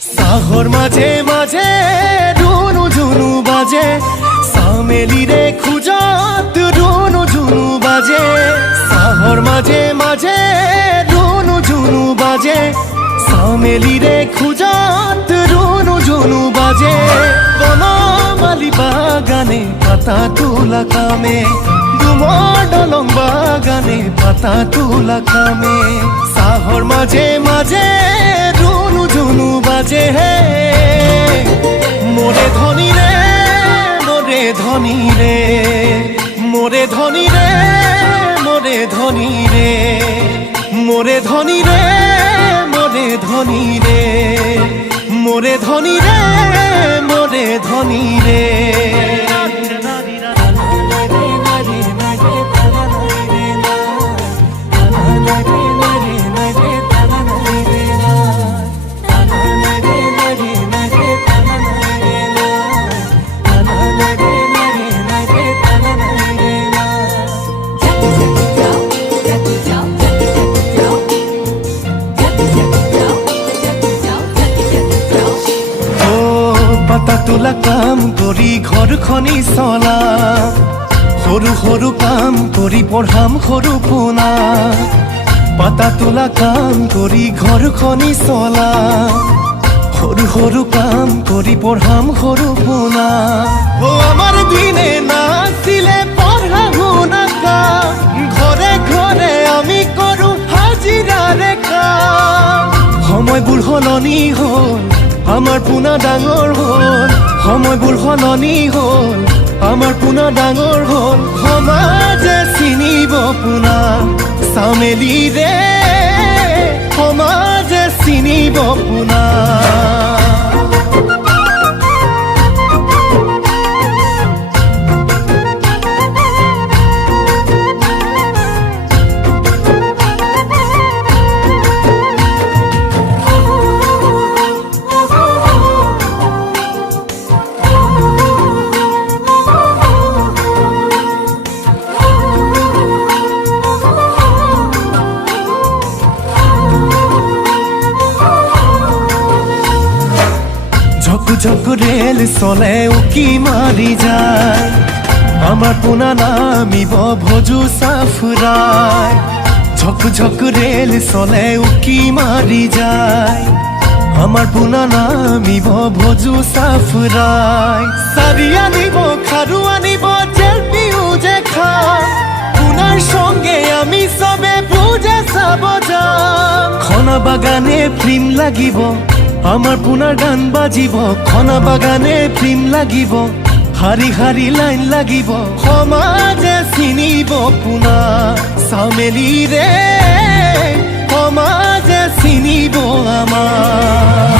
চাহৰ মাজে মাজে ৰুণু ঝুনু বাজে, চামেলিৰে খোজত ৰুণু ঝুনু বাজে। চাহৰ মাজে মাজে ৰুণু ঝুনু বাজে, চামেলিৰে খোজত ৰুণু ঝুনু বাজে। বনমালী বাগানে পাতা তোলা কামে, ডুমৰ দলং বাগানে পাতা তোলা কামে। চাহৰ মাজে মাজে ৰুণু ঝুনু বাজে হে মোরে ধনী রে, মোরে ধনী রে, মোরে ধনী রে, মোরে ধনী রে, মোরে ধনী রে, মোরে ধনী রে, মোরে ধনী রে, মোরে ধনী রে। পাতা তোলা কাম কৰি ঘৰখনি চলা, সৰু সৰু কাম কৰি পঢ়াম সৰু পোনা। পাতা তোলা কাম কৰি ঘৰখনি চলা, সৰু সৰু কাম কৰি পঢ়াম সৰু পোনা। ও আমাৰ দিনে নাছিলে পঢ়া শুনা কাম, ঘৰে ঘৰে আমি কৰো হাজিৰাৰে কাম। সময়বোৰ সলনি হ'ল, আমাৰ পোনা ডাঙৰ হ'ল, সময়বোৰ সলনি হ'ল, আমাৰ পোনা ডাঙৰ হ'ল। সমাজে চিনিব পোনা চামেলিৰে, সমাজে চিনিব পোনা। ঝক রেল চলে উকি মাৰি যায়, আমাৰ পোনা নামিব ভজু চাফৰাই। ঝক ঝক ৰেল চলে উকি মাৰি যায়, আমাৰ পোনা নামিব ভজু চাফৰাই। চাৰি আনিব খাৰু আনিব জেলপিও যে খা, পোনাৰ সঙ্গে আমি চবে পূজা চাব যাম। খনা বাগানে ফিল্ম লাগিব, আমাৰ পোনাৰ গান বাজিব। খনা বাগানে ফিল্ম লাগিব, শাৰী শাৰী লাইন লাগিব। সমাজে চিনিব পোনা চামেলিৰে, সমাজে চিনিব আমাৰ।